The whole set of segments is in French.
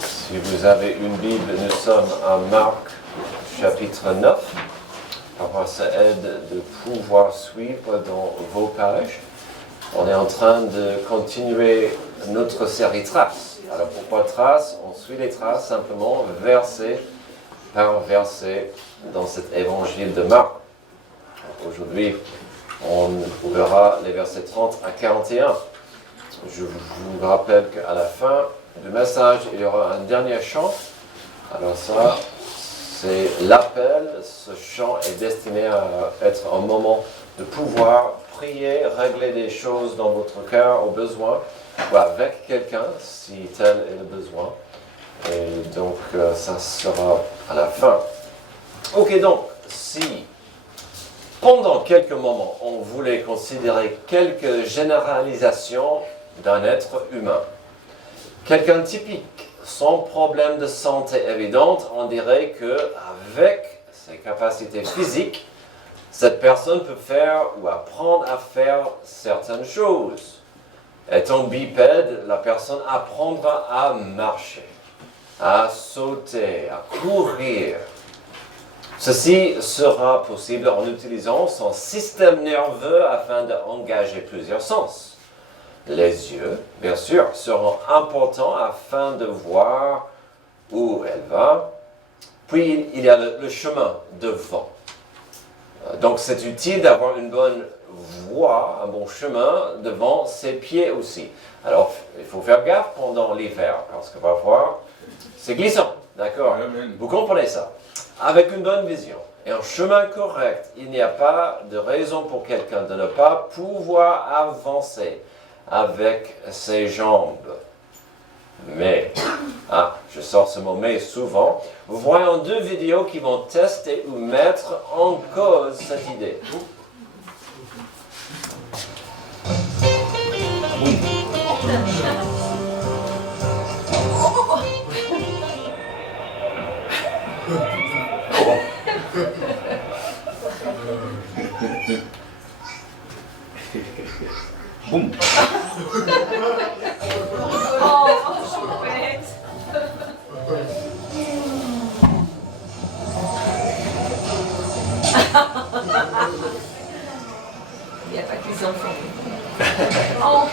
Si vous avez une Bible, nous sommes à Marc, chapitre 9. Alors, ça aide de pouvoir suivre dans vos pages. On est en train de continuer notre série Traces. Alors, pourquoi Traces? On suit les traces simplement verset par verset dans cet évangile de Marc. Aujourd'hui, on verra les versets 30 à 41. Je vous rappelle qu'à la fin du message, il y aura un dernier chant. Alors ça, c'est l'appel. Ce chant est destiné à être un moment de pouvoir prier, régler des choses dans votre cœur au besoin, ou avec quelqu'un, si tel est le besoin. Et donc, ça sera à la fin. Ok, donc, si pendant quelques moments, on voulait considérer quelques généralisations d'un être humain. Quelqu'un typique, sans problème de santé évidente, on dirait qu'avec ses capacités physiques, cette personne peut faire ou apprendre à faire certaines choses. Étant bipède, la personne apprendra à marcher, à sauter, à courir. Ceci sera possible en utilisant son système nerveux afin d'engager plusieurs sens. Les yeux, bien sûr, seront importants afin de voir où elle va. Puis, il y a le chemin devant. Donc, c'est utile d'avoir une bonne voie, un bon chemin devant ses pieds aussi. Alors, il faut faire gaffe pendant l'hiver, parce que parfois, c'est glissant, d'accord? Vous comprenez ça? Avec une bonne vision et un chemin correct, il n'y a pas de raison pour quelqu'un de ne pas pouvoir avancer avec ses jambes. Mais, je sors ce mot mais souvent, vous voyez en deux vidéos qui vont tester ou mettre en cause cette idée. Boum. Il n'y a pas que les enfants. Oh,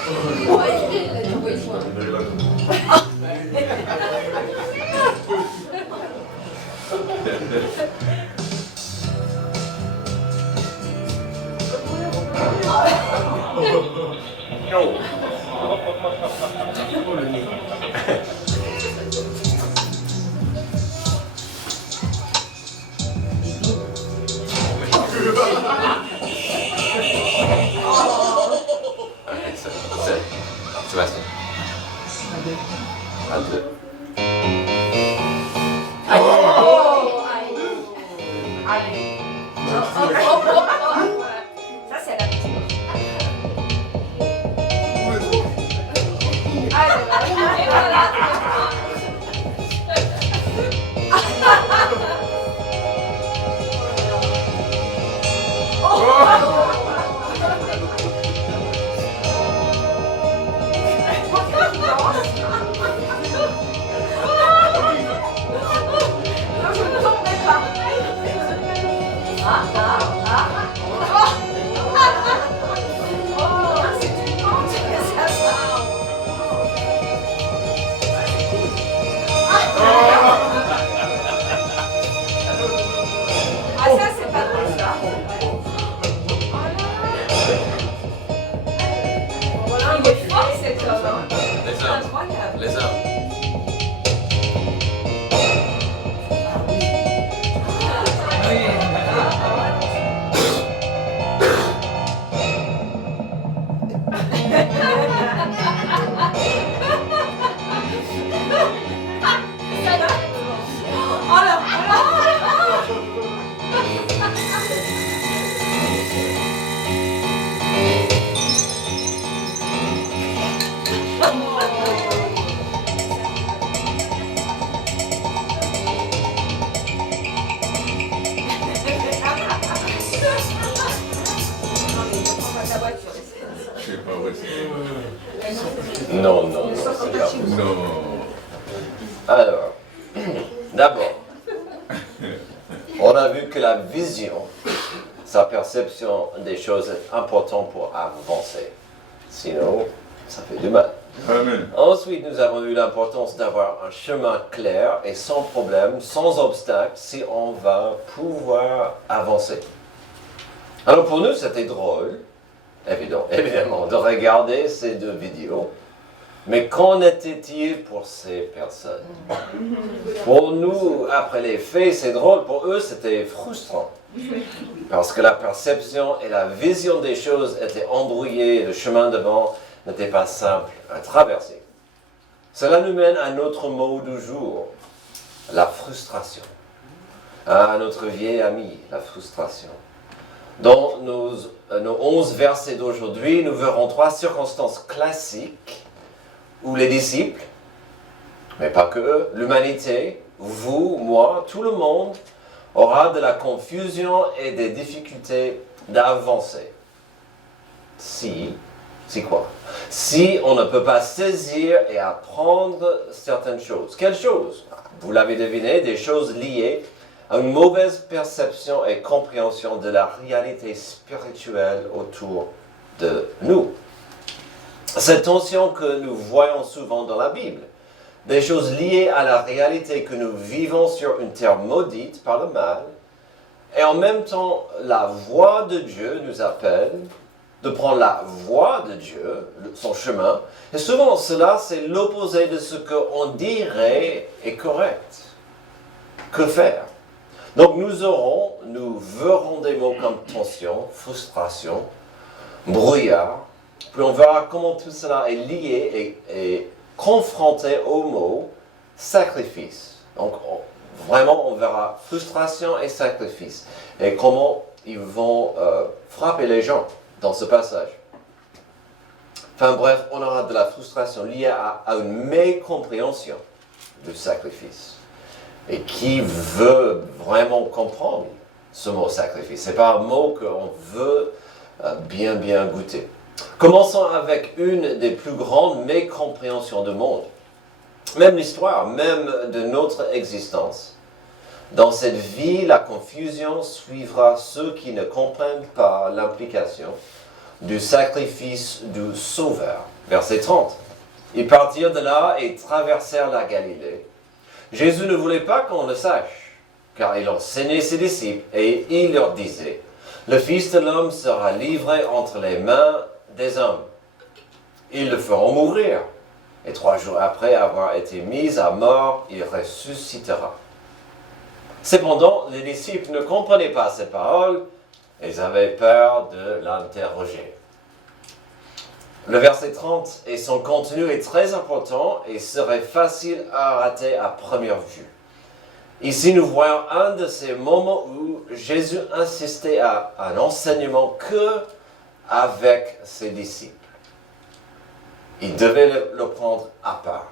Sébastien. À deux. ça c'est la petite. Les hommes. Je sais pas où c'est. Non, c'est pas Non. Alors, d'abord, on a vu que la vision, sa perception des choses est importante pour avancer. Sinon, ça fait du mal. Amen. Ensuite, nous avons vu l'importance d'avoir un chemin clair et sans problème, sans obstacle, si on va pouvoir avancer. Alors pour nous, c'était drôle, évidemment, de regarder ces deux vidéos. Mais qu'en était-il pour ces personnes? Pour nous, après les faits, c'est drôle. Pour eux, c'était frustrant. Parce que la perception et la vision des choses étaient embrouillées, le chemin devant n'était pas simple à traverser. Cela nous mène à notre mot du jour, la frustration. À notre vieil ami, la frustration. Dans nos 11 versets d'aujourd'hui, nous verrons 3 circonstances classiques où les disciples, mais pas que eux, l'humanité, vous, moi, tout le monde, aura de la confusion et des difficultés d'avancer. Si quoi? Si on ne peut pas saisir et apprendre certaines choses. Quelles choses? Vous l'avez deviné, des choses liées à une mauvaise perception et compréhension de la réalité spirituelle autour de nous. Cette tension que nous voyons souvent dans la Bible, des choses liées à la réalité que nous vivons sur une terre maudite par le mal, et en même temps, la voix de Dieu nous appelle de prendre la voie de Dieu, son chemin, et souvent cela c'est l'opposé de ce qu'on dirait est correct. Que faire? Donc nous verrons des mots comme tension, frustration, brouillard, puis on verra comment tout cela est lié et confronté au mot sacrifice. Donc vraiment on verra frustration et sacrifice, et comment ils vont frapper les gens dans ce passage. Enfin bref, on aura de la frustration liée à une mécompréhension du sacrifice. Et qui veut vraiment comprendre ce mot sacrifice? Ce n'est pas un mot qu'on veut bien goûter. Commençons avec une des plus grandes mécompréhensions du monde. Même l'histoire, même de notre existence. Dans cette vie, la confusion suivra ceux qui ne comprennent pas l'implication du sacrifice du Sauveur. Verset 30. Ils partirent de là et traversèrent la Galilée. Jésus ne voulait pas qu'on le sache, car il enseignait ses disciples et il leur disait, « Le Fils de l'homme sera livré entre les mains des hommes. Ils le feront mourir, et 3 jours après avoir été mis à mort, il ressuscitera. » Cependant, les disciples ne comprenaient pas ces paroles, et ils avaient peur de l'interroger. Le verset 30 et son contenu est très important et serait facile à rater à première vue. Ici, nous voyons un de ces moments où Jésus insistait à un enseignement que avec ses disciples. Il devait le prendre à part.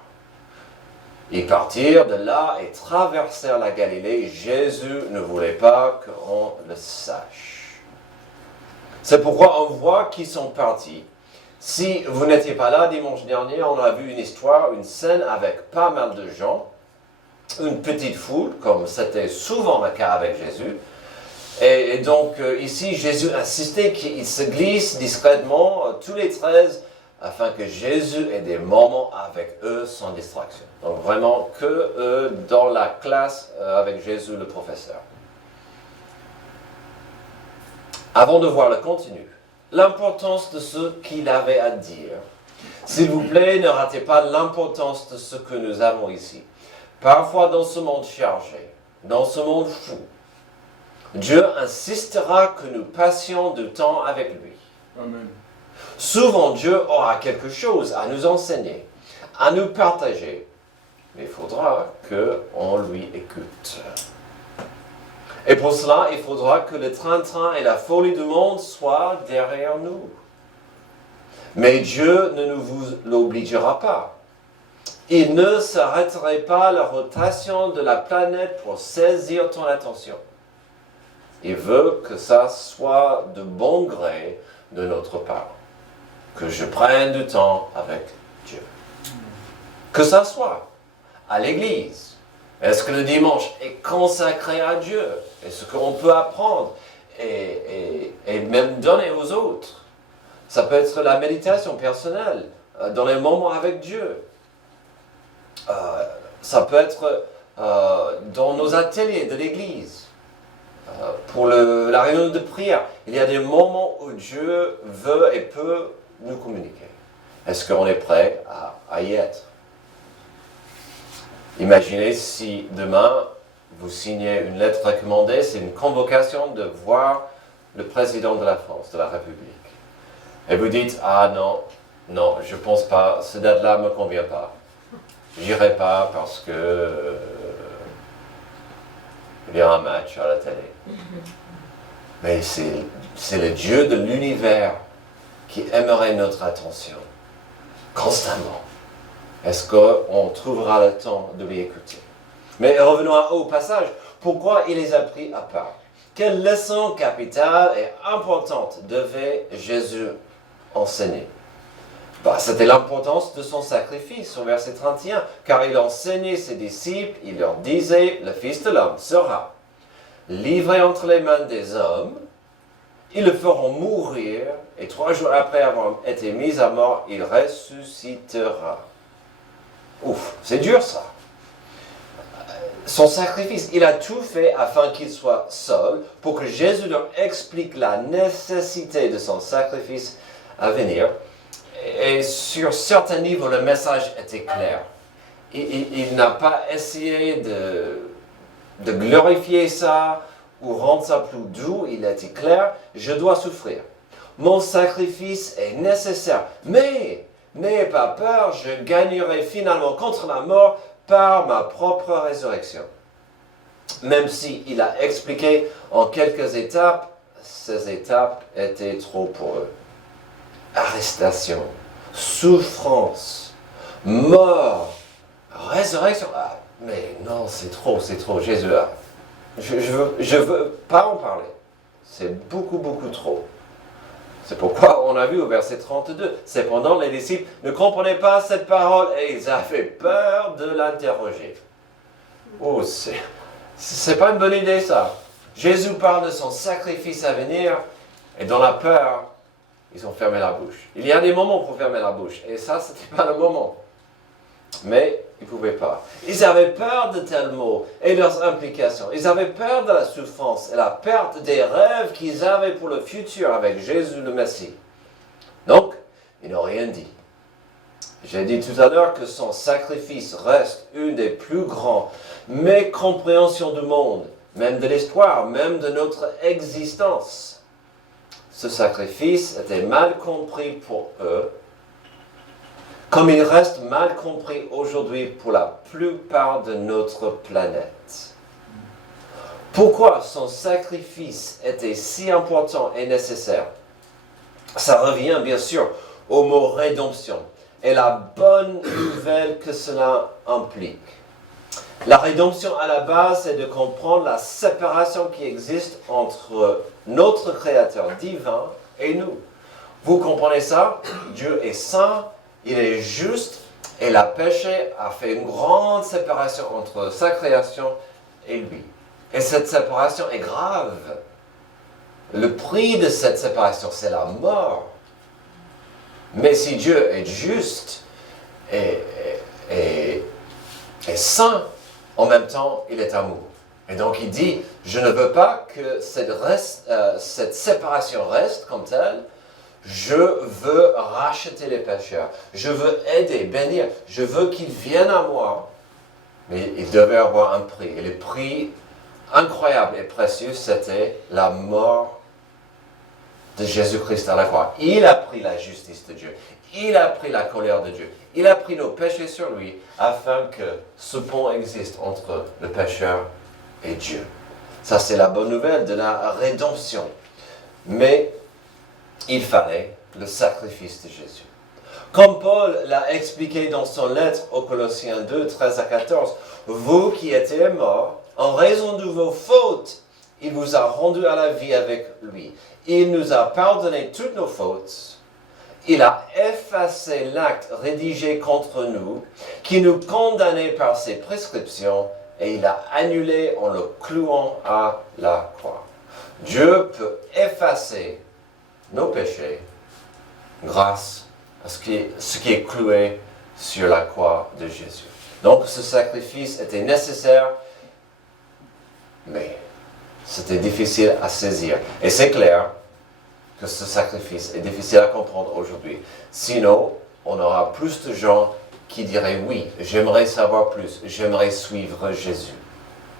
Ils partirent de là et traversèrent la Galilée. Jésus ne voulait pas qu'on le sache. C'est pourquoi on voit qu'ils sont partis. Si vous n'étiez pas là dimanche dernier, on a vu une histoire, une scène avec pas mal de gens, une petite foule, comme c'était souvent le cas avec Jésus. Et donc ici, Jésus insistait qu'il se glisse discrètement, tous les 13, afin que Jésus ait des moments avec eux sans distraction. Donc vraiment que eux dans la classe avec Jésus le professeur. Avant de voir le contenu, l'importance de ce qu'il avait à dire. S'il vous plaît, ne ratez pas l'importance de ce que nous avons ici. Parfois dans ce monde chargé, dans ce monde fou, Dieu insistera que nous passions du temps avec lui. Amen. Souvent, Dieu aura quelque chose à nous enseigner, à nous partager, mais il faudra qu'on lui écoute. Et pour cela, il faudra que le train-train et la folie du monde soient derrière nous. Mais Dieu ne nous l'obligera pas. Il ne s'arrêterait pas la rotation de la planète pour saisir ton attention. Il veut que ça soit de bon gré de notre part. Que je prenne du temps avec Dieu. Que ça soit à l'Église? Est-ce que le dimanche est consacré à Dieu? Est-ce qu'on peut apprendre et même donner aux autres? Ça peut être la méditation personnelle, dans les moments avec Dieu. Ça peut être dans nos ateliers de l'Église. Pour la réunion de prière, il y a des moments où Dieu veut et peut nous communiquer. Est-ce qu'on est prêt à y être? Imaginez si demain, vous signez une lettre recommandée, c'est une convocation de voir le président de la France, de la République. Et vous dites, ah non, je pense pas, ce date-là ne me convient pas. J'irai pas parce que il y a un match à la télé. Mais c'est le Dieu de l'univers qui aimerait notre attention constamment. Est-ce qu'on trouvera le temps de lui écouter? Mais revenons au passage. Pourquoi il les a pris à part? Quelle leçon capitale et importante devait Jésus enseigner? C'était l'importance de son sacrifice au verset 31, car il enseignait ses disciples, il leur disait, le Fils de l'homme sera livré entre les mains des hommes, ils le feront mourir, et 3 jours après avoir été mis à mort, il ressuscitera. Ouf, c'est dur ça. Son sacrifice, il a tout fait afin qu'il soit seul, pour que Jésus leur explique la nécessité de son sacrifice à venir. Et sur certains niveaux, le message était clair. Il n'a pas essayé de glorifier ça ou rendre ça plus doux. Il était clair, je dois souffrir. Mon sacrifice est nécessaire. Mais n'ayez pas peur, je gagnerai finalement contre la mort par ma propre résurrection. Même s'il a expliqué en quelques étapes, ces étapes étaient trop pour eux. Arrestation, souffrance, mort, résurrection. Ah, mais non, c'est trop, Jésus. Je veux pas en parler. C'est beaucoup trop. C'est pourquoi on a vu au verset 32, cependant les disciples ne comprenaient pas cette parole et ils avaient peur de l'interroger. Oh, c'est pas une bonne idée ça. Jésus parle de son sacrifice à venir et dans la peur, ils ont fermé la bouche. Il y a des moments pour fermer la bouche et ça, c'était pas le moment. Mais ils ne pouvaient pas. Ils avaient peur de tels mots et leurs implications. Ils avaient peur de la souffrance et la perte des rêves qu'ils avaient pour le futur avec Jésus le Messie. Donc, ils n'ont rien dit. J'ai dit tout à l'heure que son sacrifice reste une des plus grandes mécompréhensions du monde, même de l'histoire, même de notre existence. Ce sacrifice était mal compris pour eux, comme il reste mal compris aujourd'hui pour la plupart de notre planète. Pourquoi son sacrifice était si important et nécessaire? Ça revient bien sûr au mot rédemption et la bonne nouvelle que cela implique. La rédemption à la base, c'est de comprendre la séparation qui existe entre notre Créateur divin et nous. Vous comprenez ça? Dieu est saint, il est juste, et le péché a fait une grande séparation entre sa création et lui. Et cette séparation est grave. Le prix de cette séparation, c'est la mort. Mais si Dieu est juste et saint, en même temps, il est amour. Et donc il dit, je ne veux pas que cette séparation reste comme telle. Je veux racheter les pécheurs. Je veux aider, bénir. Je veux qu'ils viennent à moi. Mais il devait avoir un prix. Et le prix incroyable et précieux, c'était la mort de Jésus-Christ à la croix. Il a pris la justice de Dieu. Il a pris la colère de Dieu. Il a pris nos péchés sur lui afin que ce pont existe entre le pécheur et Dieu. Ça, c'est la bonne nouvelle de la rédemption. Mais il fallait le sacrifice de Jésus. Comme Paul l'a expliqué dans son lettre aux Colossiens 2, 13 à 14, vous qui étiez morts, en raison de vos fautes, il vous a rendus à la vie avec lui. Il nous a pardonné toutes nos fautes. il a effacé l'acte rédigé contre nous, qui nous condamnait par ses prescriptions, et il a annulé en le clouant à la croix. Dieu peut effacer nos péchés grâce à ce qui est cloué sur la croix de Jésus. Donc ce sacrifice était nécessaire, mais c'était difficile à saisir. Et c'est clair que ce sacrifice est difficile à comprendre aujourd'hui. Sinon, on aura plus de gens qui diraient « Oui, j'aimerais savoir plus, j'aimerais suivre Jésus.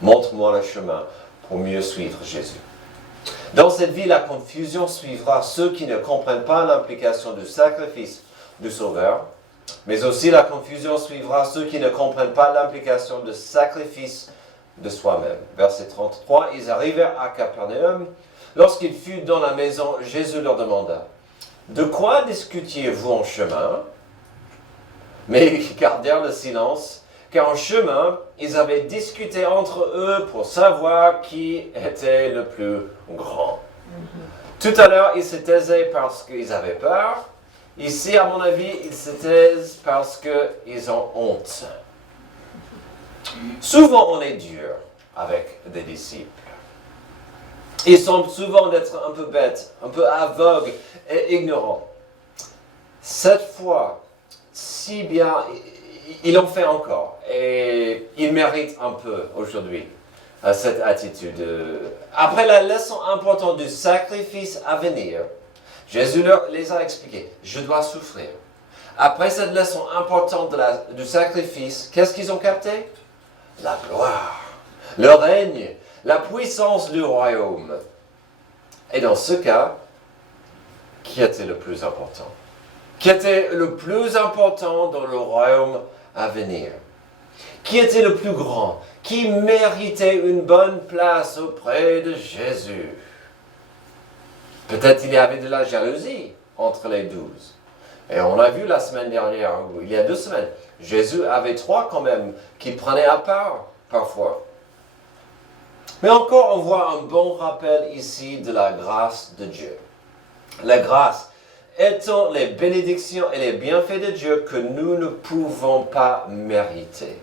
Montre-moi le chemin pour mieux suivre Jésus. » Dans cette vie, la confusion suivra ceux qui ne comprennent pas l'implication du sacrifice du Sauveur, mais aussi la confusion suivra ceux qui ne comprennent pas l'implication du sacrifice de soi-même. Verset 33, ils arrivèrent à Capernaum. Lorsqu'il fut dans la maison, Jésus leur demanda, « De quoi discutiez-vous en chemin ?» Mais ils gardèrent le silence, car en chemin, ils avaient discuté entre eux pour savoir qui était le plus grand. Tout à l'heure, ils se taisaient parce qu'ils avaient peur. Ici, à mon avis, ils se taisent parce qu'ils ont honte. Souvent, on est dur avec des disciples. Ils semblent souvent d'être un peu bêtes, un peu aveugles et ignorants. Cette fois, si bien, ils l'ont fait encore. Et ils méritent un peu aujourd'hui cette attitude. Après la leçon importante du sacrifice à venir, Jésus les a expliqués. Je dois souffrir. Après cette leçon importante du sacrifice, qu'est-ce qu'ils ont capté? La gloire, le règne, la puissance du royaume. Et dans ce cas, qui était le plus important? Qui était le plus important dans le royaume à venir? Qui était le plus grand? Qui méritait une bonne place auprès de Jésus? Peut-être il y avait de la jalousie entre les 12. Et on l'a vu la semaine dernière, ou il y a 2 semaines. Jésus avait 3 quand même, qui prenaient à part parfois. Mais encore, on voit un bon rappel ici de la grâce de Dieu. La grâce étant les bénédictions et les bienfaits de Dieu que nous ne pouvons pas mériter.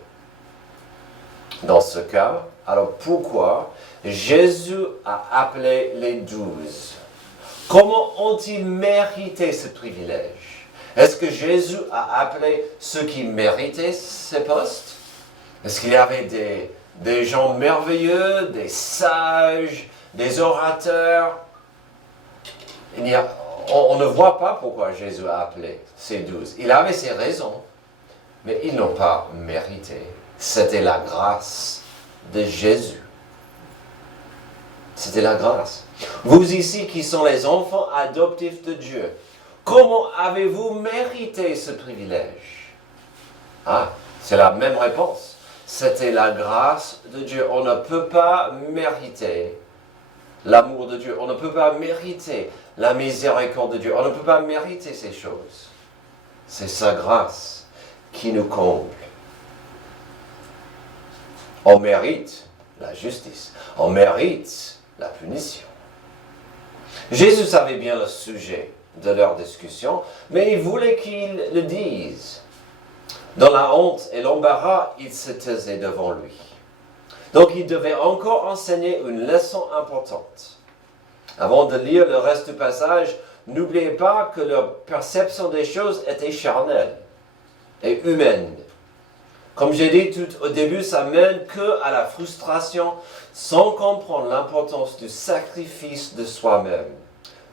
Dans ce cas, alors pourquoi Jésus a appelé les 12? Comment ont-ils mérité ce privilège? Est-ce que Jésus a appelé ceux qui méritaient ces postes? Est-ce qu'il y avait des gens merveilleux, des sages, des orateurs? On ne voit pas pourquoi Jésus a appelé ces 12. Il avait ses raisons, mais ils n'ont pas mérité. C'était la grâce de Jésus. C'était la grâce. Vous ici qui sont les enfants adoptifs de Dieu, comment avez-vous mérité ce privilège? Ah, c'est la même réponse. C'était la grâce de Dieu. On ne peut pas mériter l'amour de Dieu. On ne peut pas mériter la miséricorde de Dieu. On ne peut pas mériter ces choses. C'est sa grâce qui nous comble. On mérite la justice. On mérite la punition. Jésus savait bien le sujet de leur discussion, mais il voulait qu'ils le disent. Dans la honte et l'embarras, ils se taisaient devant lui. Donc il devait encore enseigner une leçon importante. Avant de lire le reste du passage, n'oubliez pas que leur perception des choses était charnelle et humaine. Comme j'ai dit tout au début, ça mène qu'à la frustration sans comprendre l'importance du sacrifice de soi-même,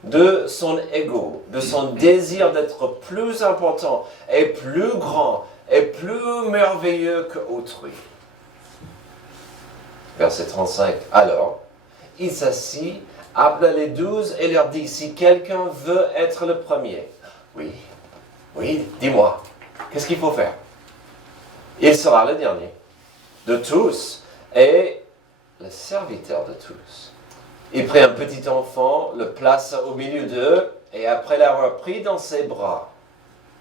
de son ego, de son désir d'être plus important et plus grand et plus merveilleux qu'autrui. Verset 35. Alors, il s'assit, appela les 12 et leur dit, si quelqu'un veut être le premier, oui, dis-moi, qu'est-ce qu'il faut faire? Il sera le dernier de tous et le serviteur de tous. Il prit un petit enfant, le plaça au milieu d'eux et après l'avoir pris dans ses bras,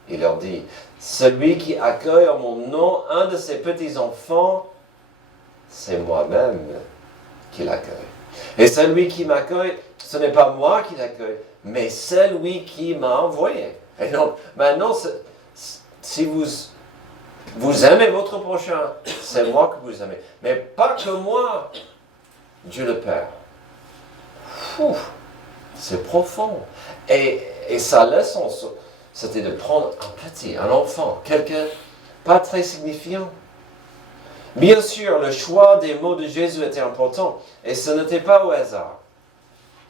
il leur dit, celui qui accueille en mon nom un de ces petits enfants, c'est moi-même qui l'accueille. Et celui qui m'accueille, ce n'est pas moi qui l'accueille, mais celui qui m'a envoyé. Et donc, maintenant, si vous aimez votre prochain, c'est moi que vous aimez. Mais pas que moi, Dieu le Père. C'est profond. Et sa leçon, c'était de prendre un enfant, quelqu'un pas très signifiant. Bien sûr, le choix des mots de Jésus était important, et ce n'était pas au hasard.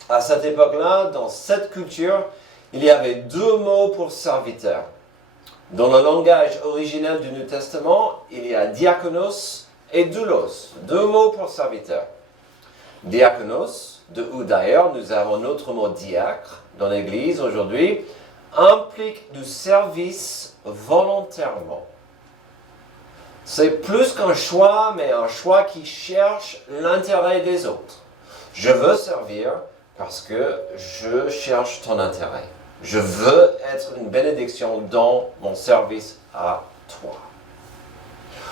À cette époque-là, dans cette culture, il y avait 2 mots pour serviteur. Dans le langage originel du Nouveau Testament, il y a diakonos et doulos, 2 mots pour serviteur. Diakonos, ou d'ailleurs, nous avons notre mot diacre dans l'Église aujourd'hui, implique du service volontairement. C'est plus qu'un choix, mais un choix qui cherche l'intérêt des autres. Je veux servir parce que je cherche ton intérêt. Je veux être une bénédiction dans mon service à toi.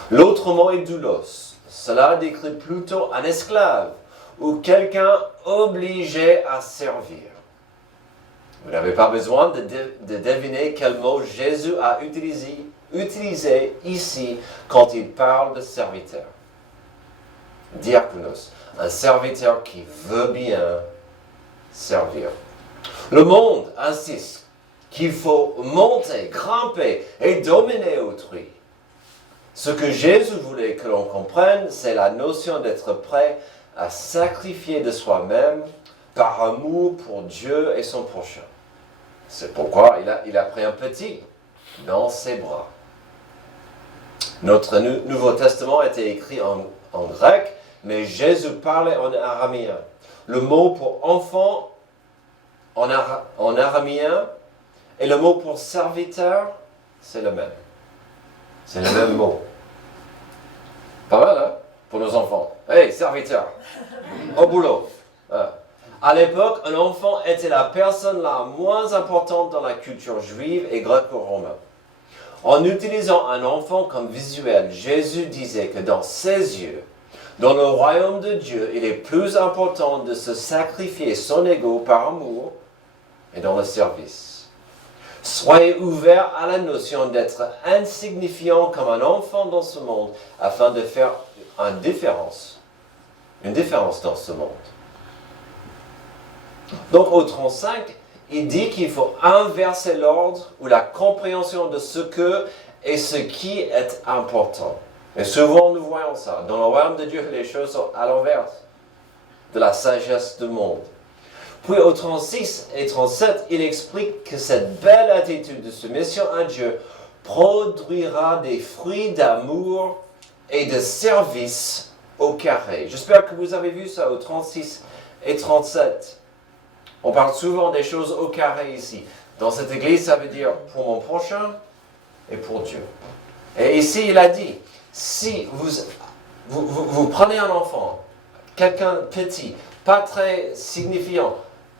L'autre mot est doulos. Cela décrit plutôt un esclave ou quelqu'un obligé à servir. Vous n'avez pas besoin de deviner quel mot Jésus a utilisé ici quand il parle de serviteur. Diakonos, un serviteur qui veut bien servir. Le monde insiste qu'il faut monter, grimper et dominer autrui. Ce que Jésus voulait que l'on comprenne, c'est la notion d'être prêt à sacrifier de soi-même par amour pour Dieu et son prochain. C'est pourquoi il a pris un petit dans ses bras. Notre Nouveau Testament était écrit en grec, mais Jésus parlait en araméen. Le mot pour enfant en araméen et le mot pour serviteur, c'est le même. C'est le même mot. Pas mal, hein, pour nos enfants. Hey, serviteur, au boulot. À l'époque, un enfant était la personne la moins importante dans la culture juive et gréco-romaine. En utilisant un enfant comme visuel, Jésus disait que dans ses yeux, dans le royaume de Dieu, il est plus important de se sacrifier son ego par amour et dans le service. Soyez ouverts à la notion d'être insignifiant comme un enfant dans ce monde afin de faire une différence dans ce monde. Donc au 35, il dit qu'il faut inverser l'ordre ou la compréhension de ce que et ce qui est important. Et souvent nous voyons ça. Dans le royaume de Dieu, les choses sont à l'inverse de la sagesse du monde. Puis au 36 et 37, il explique que cette belle attitude de soumission à Dieu produira des fruits d'amour et de service au carré. J'espère que vous avez vu ça au 36 et 37. On parle souvent des choses au carré ici. Dans cette église, ça veut dire pour mon prochain et pour Dieu. Et ici, il a dit, si vous prenez un enfant, quelqu'un de petit, pas très signifiant,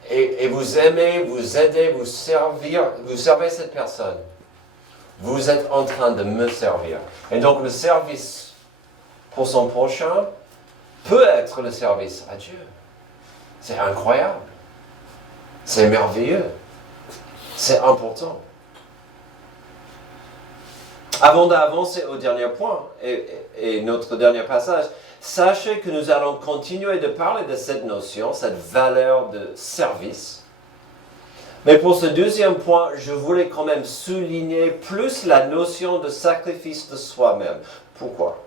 et vous aimez, vous aidez, vous servez cette personne, vous êtes en train de me servir. Et donc le service pour son prochain peut être le service à Dieu. C'est incroyable. C'est merveilleux. C'est important. Avant d'avancer au dernier point et notre dernier passage, sachez que nous allons continuer de parler de cette notion, cette valeur de service. Mais pour ce deuxième point, je voulais quand même souligner plus la notion de sacrifice de soi-même. Pourquoi?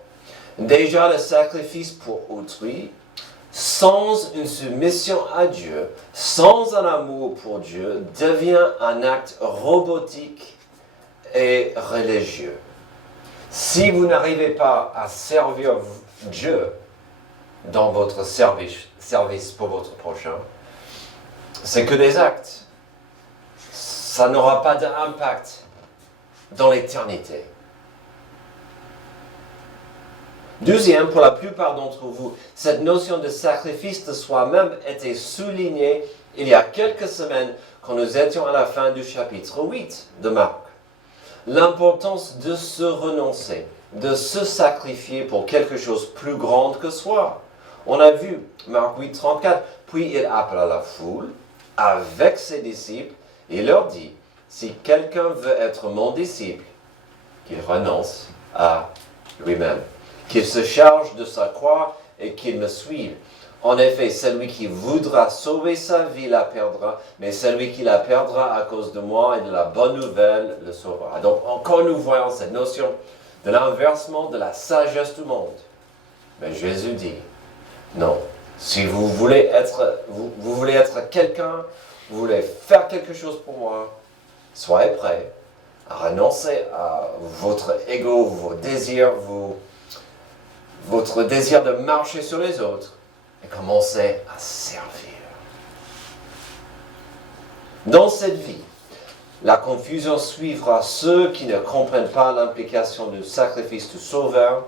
Déjà, le sacrifice pour autrui, sans une soumission à Dieu, sans un amour pour Dieu, devient un acte robotique et religieux. Si vous n'arrivez pas à servir Dieu dans votre service pour votre prochain, c'est que des actes. Ça n'aura pas d'impact dans l'éternité. Deuxième, pour la plupart d'entre vous, cette notion de sacrifice de soi-même était soulignée il y a quelques semaines quand nous étions à la fin du chapitre 8 de Marc. L'importance de se renoncer, de se sacrifier pour quelque chose de plus grand que soi. On a vu Marc 8, 34, puis il appela la foule avec ses disciples et leur dit, « si quelqu'un veut être mon disciple, qu'il renonce à lui-même, qu'il se charge de sa croix et qu'il me suive. En effet, celui qui voudra sauver sa vie la perdra, mais celui qui la perdra à cause de moi et de la bonne nouvelle le sauvera. Donc encore nous voyons cette notion de l'inversement de la sagesse du monde. Mais Jésus dit, non, si vous voulez être quelqu'un, vous voulez faire quelque chose pour moi, soyez prêts à renoncer à votre ego, vos désirs, votre désir de marcher sur les autres et commencez à servir. Dans cette vie, la confusion suivra ceux qui ne comprennent pas l'implication du sacrifice du Sauveur,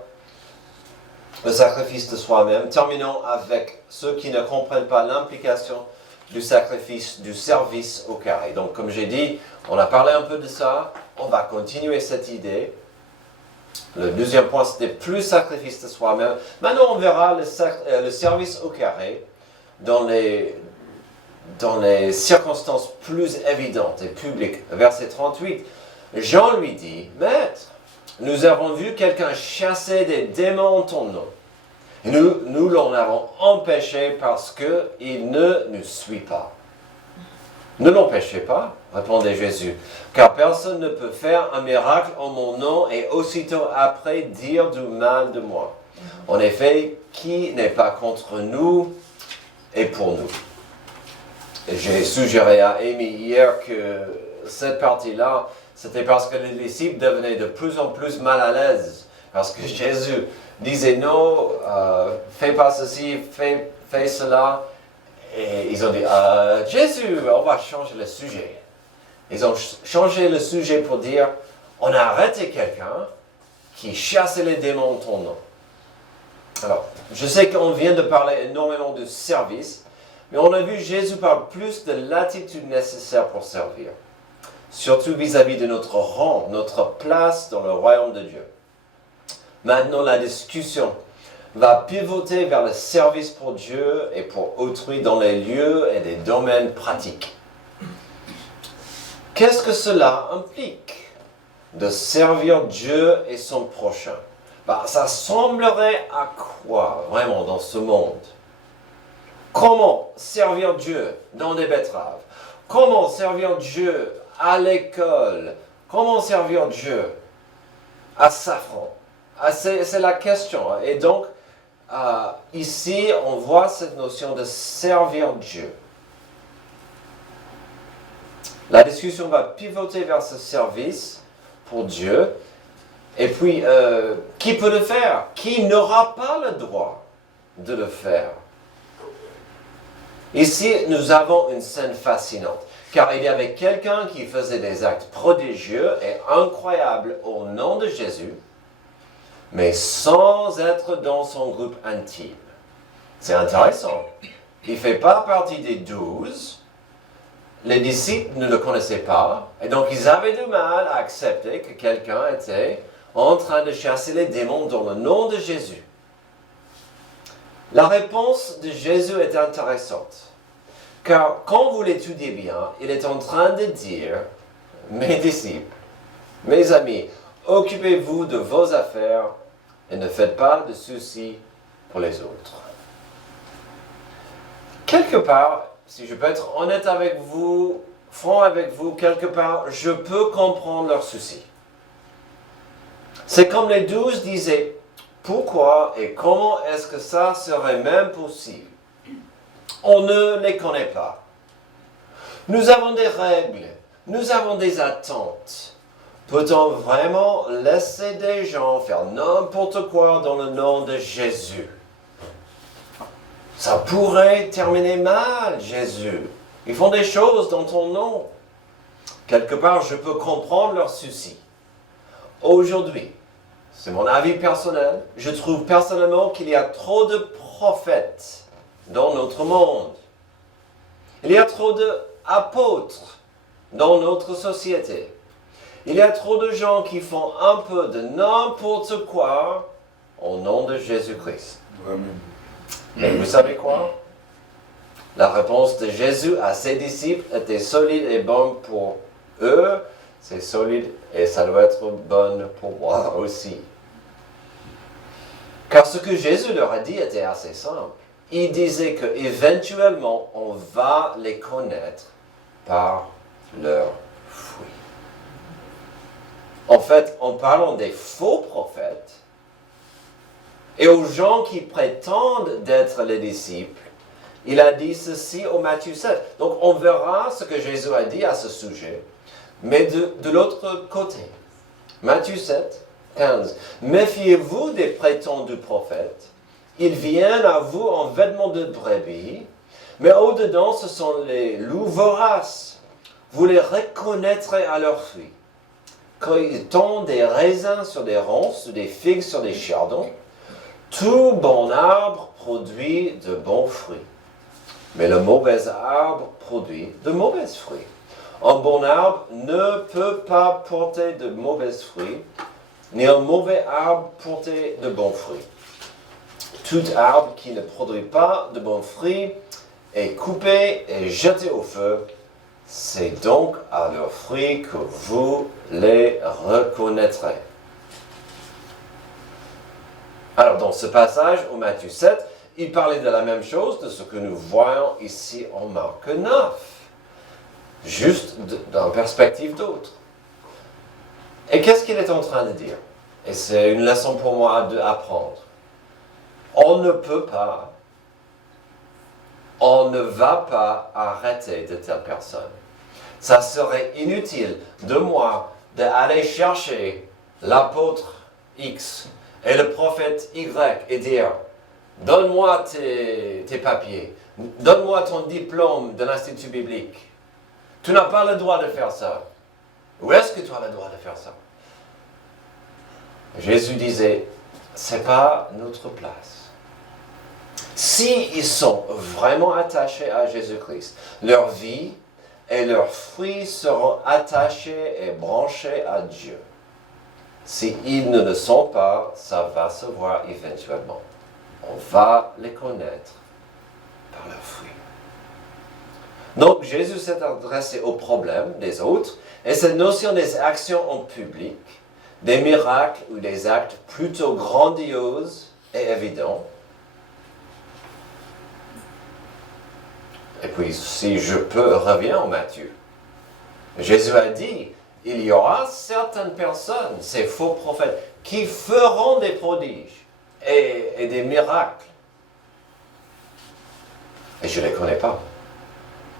le sacrifice de soi-même. Terminons avec ceux qui ne comprennent pas l'implication du sacrifice, du service au carré. Donc, comme j'ai dit, on a parlé un peu de ça. On va continuer cette idée. Le deuxième point, c'était plus sacrifice de soi-même. Maintenant, on verra le service au carré dans les circonstances plus évidentes et publiques. Verset 38, Jean lui dit, « Maître, nous avons vu quelqu'un chasser des démons en ton nom. Nous l'en avons empêché parce qu'il ne nous suit pas. » Ne l'empêchez pas, répondait Jésus, car personne ne peut faire un miracle en mon nom et aussitôt après dire du mal de moi. En effet, qui n'est pas contre nous est pour nous. Et j'ai suggéré à Amy hier que cette partie-là, c'était parce que les disciples devenaient de plus en plus mal à l'aise, parce que Jésus disait non, fais pas ceci, fais cela. Et ils ont dit, Jésus, on va changer le sujet. Ils ont changé le sujet pour dire, on a arrêté quelqu'un qui chassait les démons en ton nom. Alors, je sais qu'on vient de parler énormément de service, mais on a vu Jésus parle plus de l'attitude nécessaire pour servir, surtout vis-à-vis de notre rang, notre place dans le royaume de Dieu. Maintenant, la discussion va pivoter vers le service pour Dieu et pour autrui dans les lieux et des domaines pratiques. Qu'est-ce que cela implique de servir Dieu et son prochain? Ça semblerait à quoi vraiment dans ce monde? Comment servir Dieu dans des betteraves? Comment servir Dieu à l'école? Comment servir Dieu à Safran? C'est la question. Et donc, ici, on voit cette notion de servir Dieu. La discussion va pivoter vers ce service pour Dieu. Et puis, qui peut le faire? Qui n'aura pas le droit de le faire? Ici, nous avons une scène fascinante, car il y avait quelqu'un qui faisait des actes prodigieux et incroyables au nom de Jésus, mais sans être dans son groupe intime. C'est intéressant. Il ne fait pas partie des 12. Les disciples ne le connaissaient pas, et donc ils avaient du mal à accepter que quelqu'un était en train de chasser les démons dans le nom de Jésus. La réponse de Jésus est intéressante, car quand vous l'étudiez bien, il est en train de dire, mes disciples, mes amis, occupez-vous de vos affaires et ne faites pas de soucis pour les autres. Quelque part, si je peux être honnête avec vous, franc avec vous, quelque part, je peux comprendre leurs soucis. C'est comme les 12 disaient, pourquoi et comment est-ce que ça serait même possible? On ne les connaît pas. Nous avons des règles, nous avons des attentes. Peut-on vraiment laisser des gens faire n'importe quoi dans le nom de Jésus? Ça pourrait terminer mal, Jésus. Ils font des choses dans ton nom. Quelque part, je peux comprendre leurs soucis. Aujourd'hui, c'est mon avis personnel, je trouve personnellement qu'il y a trop de prophètes dans notre monde. Il y a trop d'apôtres dans notre société. Il y a trop de gens qui font un peu de n'importe quoi au nom de Jésus-Christ. Amen. Mais vous savez quoi? La réponse de Jésus à ses disciples était solide et bonne pour eux, c'est solide et ça doit être bon pour moi aussi. Car ce que Jésus leur a dit était assez simple. Il disait qu'éventuellement, on va les connaître par leurs fruits. En fait, en parlant des faux prophètes et aux gens qui prétendent d'être les disciples, il a dit ceci au Matthieu 7. Donc on verra ce que Jésus a dit à ce sujet, mais de l'autre côté. Matthieu 7, 15. Méfiez-vous des prétendus prophètes. Ils viennent à vous en vêtements de brebis, mais au-dedans ce sont les loups voraces. Vous les reconnaîtrez à leurs fruits. Quand ils tondent des raisins sur des ronces, ou des figues sur des chardons, tout bon arbre produit de bons fruits. Mais le mauvais arbre produit de mauvais fruits. Un bon arbre ne peut pas porter de mauvais fruits, ni un mauvais arbre porter de bons fruits. Tout arbre qui ne produit pas de bons fruits est coupé et jeté au feu. C'est donc à leurs fruits que vous les reconnaîtrez. Alors, dans ce passage, au Matthieu 7, il parlait de la même chose, de ce que nous voyons ici en Marc 9, juste dans perspective d'autre. Et qu'est-ce qu'il est en train de dire? Et c'est une leçon pour moi d'apprendre. On ne peut pas, on ne va pas arrêter de telle personne. Ça serait inutile de moi d'aller chercher l'apôtre X et le prophète Y et dire « Donne-moi tes papiers, donne-moi ton diplôme de l'Institut biblique. Tu n'as pas le droit de faire ça. Où est-ce que tu as le droit de faire ça? » Jésus disait « Ce n'est pas notre place. » S'ils sont vraiment attachés à Jésus-Christ, leur vie et leurs fruits seront attachés et branchés à Dieu. S'ils ne le sont pas, ça va se voir éventuellement. On va les connaître par leurs fruits. Donc Jésus s'est adressé au problème des autres et cette notion des actions en public, des miracles ou des actes plutôt grandioses et évidents. Et puis, si je peux, reviens en Matthieu. Jésus a dit, il y aura certaines personnes, ces faux prophètes, qui feront des prodiges et des miracles. Et je ne les connais pas.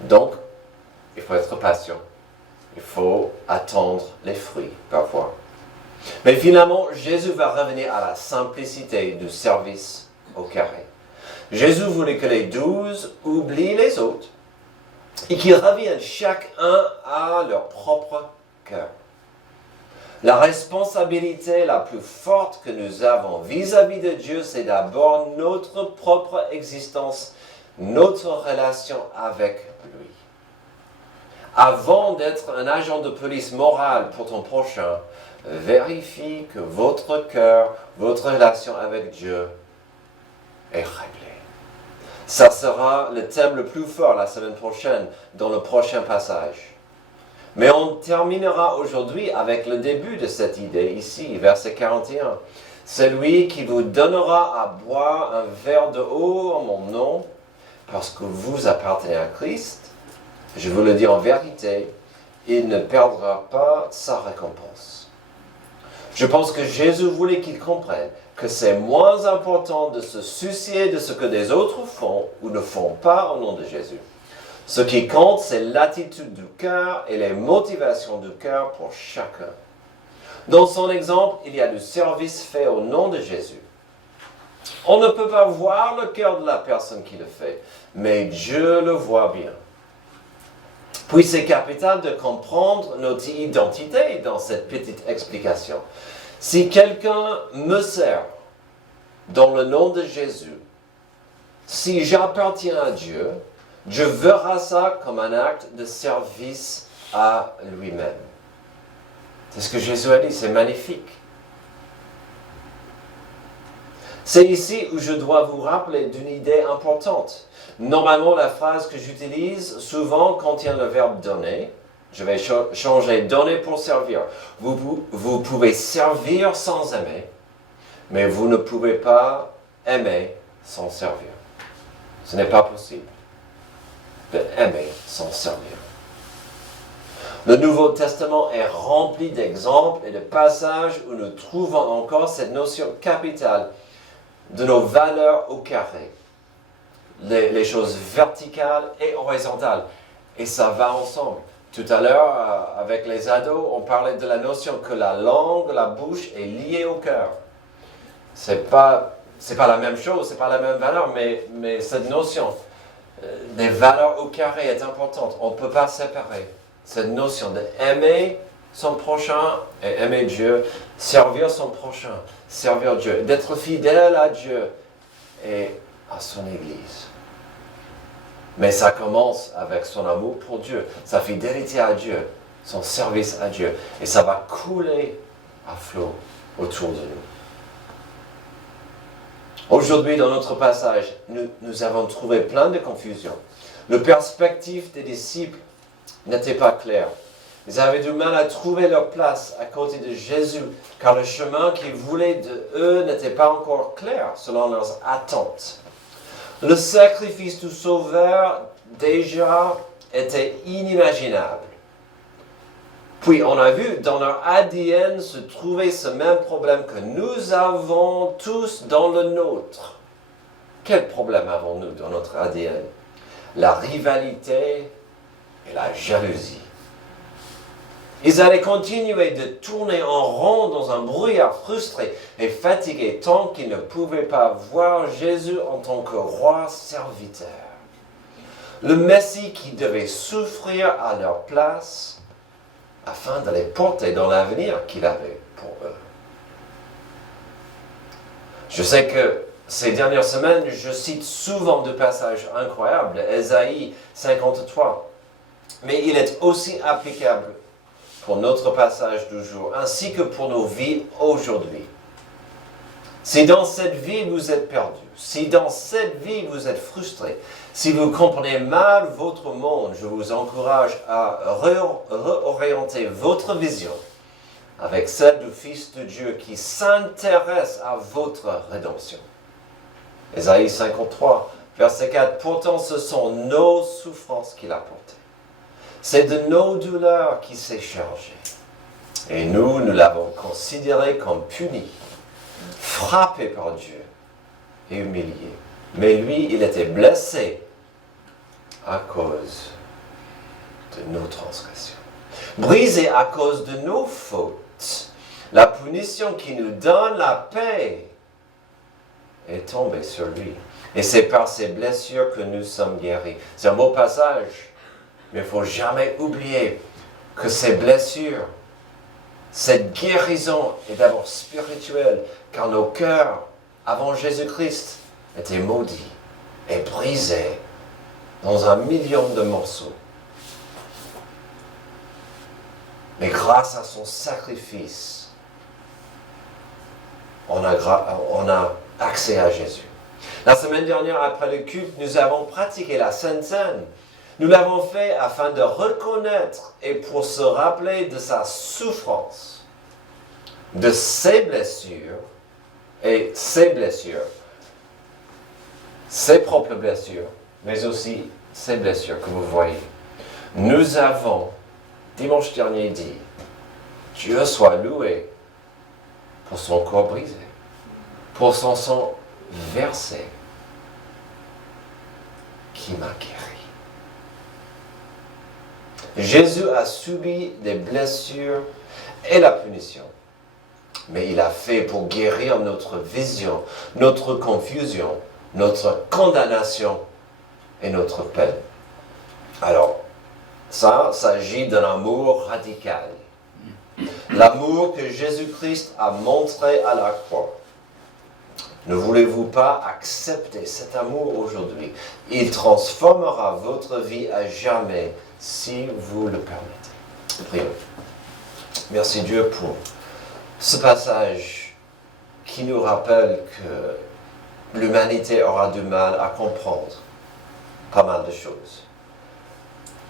Donc, il faut être patient. Il faut attendre les fruits, parfois. Mais finalement, Jésus va revenir à la simplicité du service au carré. Jésus voulait que les 12 oublient les autres et qu'ils reviennent chacun à leur propre cœur. La responsabilité la plus forte que nous avons vis-à-vis de Dieu, c'est d'abord notre propre existence, notre relation avec lui. Avant d'être un agent de police morale pour ton prochain, vérifie que votre cœur, votre relation avec Dieu est réglée. Ça sera le thème le plus fort la semaine prochaine dans le prochain passage. Mais on terminera aujourd'hui avec le début de cette idée ici, verset 41. Celui qui vous donnera à boire un verre de eau en mon nom, parce que vous appartenez à Christ, je vous le dis en vérité, il ne perdra pas sa récompense. Je pense que Jésus voulait qu'ils comprennent que c'est moins important de se soucier de ce que les autres font ou ne font pas au nom de Jésus. Ce qui compte, c'est l'attitude du cœur et les motivations du cœur pour chacun. Dans son exemple, il y a du service fait au nom de Jésus. On ne peut pas voir le cœur de la personne qui le fait, mais Dieu le voit bien. Puis c'est capital de comprendre notre identité dans cette petite explication. Si quelqu'un me sert dans le nom de Jésus, si j'appartiens à Dieu, Dieu verra ça comme un acte de service à lui-même. C'est ce que Jésus a dit, c'est magnifique. C'est ici où je dois vous rappeler d'une idée importante. Normalement, la phrase que j'utilise souvent contient le verbe donner. Je vais changer donner pour servir. Vous pouvez servir sans aimer, mais vous ne pouvez pas aimer sans servir. Ce n'est pas possible d'aimer sans servir. Le Nouveau Testament est rempli d'exemples et de passages où nous trouvons encore cette notion capitale de nos valeurs au carré. Les choses verticales et horizontales. Et ça va ensemble. Tout à l'heure, avec les ados, on parlait de la notion que la langue, la bouche est liée au cœur. C'est pas la même chose, c'est pas la même valeur, mais cette notion des valeurs au carré est importante. On ne peut pas séparer cette notion d'aimer son prochain et aimer Dieu, servir son prochain, servir Dieu, d'être fidèle à Dieu et à son Église. Mais ça commence avec son amour pour Dieu, sa fidélité à Dieu, son service à Dieu. Et ça va couler à flot autour de nous. Aujourd'hui, dans notre passage, nous avons trouvé plein de confusion. La perspective des disciples n'était pas claire. Ils avaient du mal à trouver leur place à côté de Jésus, car le chemin qu'ils voulaient d'eux n'était pas encore clair selon leurs attentes. Le sacrifice du Sauveur, déjà, était inimaginable. Puis on a vu dans leur ADN se trouver ce même problème que nous avons tous dans le nôtre. Quel problème avons-nous dans notre ADN? La rivalité et la jalousie. Ils allaient continuer de tourner en rond dans un brouillard frustré et fatigué tant qu'ils ne pouvaient pas voir Jésus en tant que roi serviteur. Le Messie qui devait souffrir à leur place afin de les porter dans l'avenir qu'il avait pour eux. Je sais que ces dernières semaines, je cite souvent de passages incroyables d'Ésaïe 53, mais il est aussi applicable pour notre passage du jour, ainsi que pour nos vies aujourd'hui. Si dans cette vie vous êtes perdu, si dans cette vie vous êtes frustré, si vous comprenez mal votre monde, je vous encourage à réorienter votre vision avec celle du Fils de Dieu qui s'intéresse à votre rédemption. Ésaïe 53, verset 4, « Pourtant ce sont nos souffrances qu'il a portées. C'est de nos douleurs qu'il s'est chargé. Et nous l'avons considéré comme puni, frappé par Dieu et humilié. Mais lui, il était blessé à cause de nos transgressions, brisé à cause de nos fautes. La punition qui nous donne la paix est tombée sur lui. Et c'est par ses blessures que nous sommes guéris. » C'est un beau passage. Mais il ne faut jamais oublier que ces blessures, cette guérison est d'abord spirituelle, car nos cœurs, avant Jésus-Christ, étaient maudits et brisés dans 1 million de morceaux. Mais grâce à son sacrifice, on a accès à Jésus. La semaine dernière, après le culte, nous avons pratiqué la Sainte Seine. Nous l'avons fait afin de reconnaître et pour se rappeler de sa souffrance, de ses blessures et ses blessures, ses propres blessures, mais aussi ses blessures que vous voyez. Nous avons, dimanche dernier, dit, Dieu soit loué pour son corps brisé, pour son sang versé, qui m'a guéri. Jésus a subi des blessures et la punition, mais il a fait pour guérir notre vision, notre confusion, notre condamnation et notre peine. Alors, ça s'agit d'un amour radical. L'amour que Jésus-Christ a montré à la croix. Ne voulez-vous pas accepter cet amour aujourd'hui? Il transformera votre vie à jamais si vous le permettez. Prions. Merci Dieu pour ce passage qui nous rappelle que l'humanité aura du mal à comprendre pas mal de choses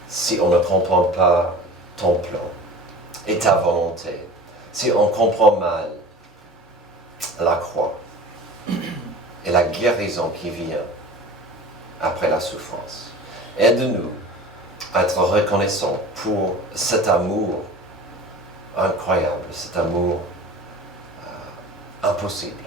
si on ne comprend pas ton plan et ta volonté, si on comprend mal la croix et la guérison qui vient après la souffrance. Aide-nous à être reconnaissants pour cet amour incroyable, cet amour impossible.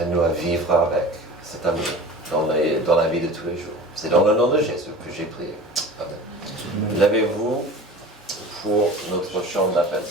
Aide-nous à vivre avec cet amour dans la vie de tous les jours. C'est dans le nom de Jésus que j'ai prié. Amen. Levez-vous pour notre chant d'appel.